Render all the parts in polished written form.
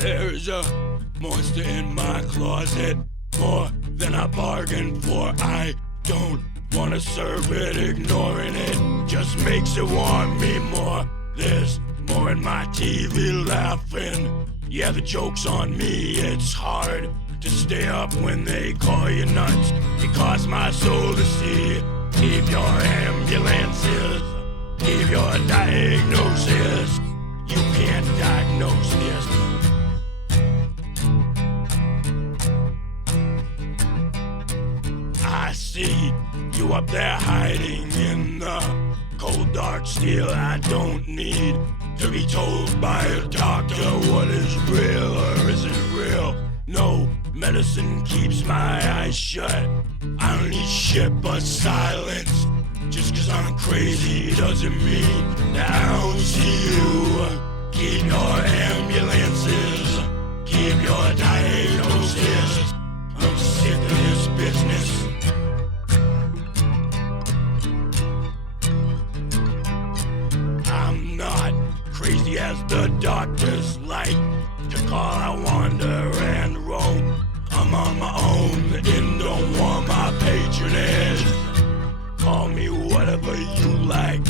There's a monster in my closet, more than I bargained for. I don't wanna serve it, ignoring it just makes it want me more. There's more in my TV laughing. Yeah, the joke's on me. It's hard to stay up when they call you nuts. It costs my soul to see. Keep your ambulances, keep your diagnosis. You can't diagnose this. I see you up there hiding in the cold dark steel. I don't need to be told by a doctor what is real or isn't real. No medicine keeps my eyes shut. I don't need shit but silence. Just 'cause I'm crazy doesn't mean that I don't see you. Keep your ambulances, keep your diagnosis. I'm sick of this business. I'm not crazy as the doctors like to call. I wander and roam. I'm on my own and don't want my patronage. Call me whatever you like.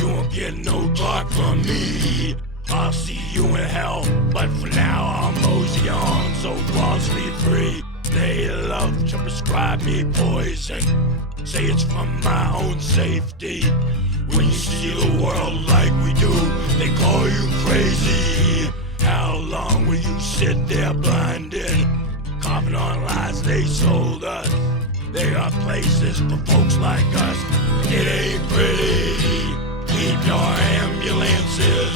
You won't get no talk from me. I'll see you in hell, but for now I'll mosey on. So falsely free, they love to prescribe me poison. Say it's from my own safety. When you see the world like we do, they call you crazy. How long will you sit there blinded, coughing on lies they sold us? They are places for folks like us. It ain't pretty. Keep your ambulances,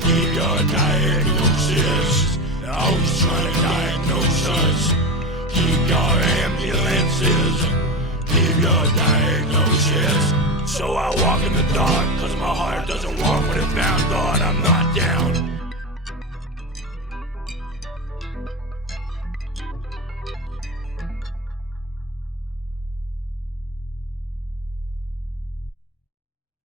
keep your diagnosis. They're always trying to diagnose us. Keep your ambulances, keep your diagnosis. So I walk in the dark, 'cause my heart doesn't want what it found God. I'm not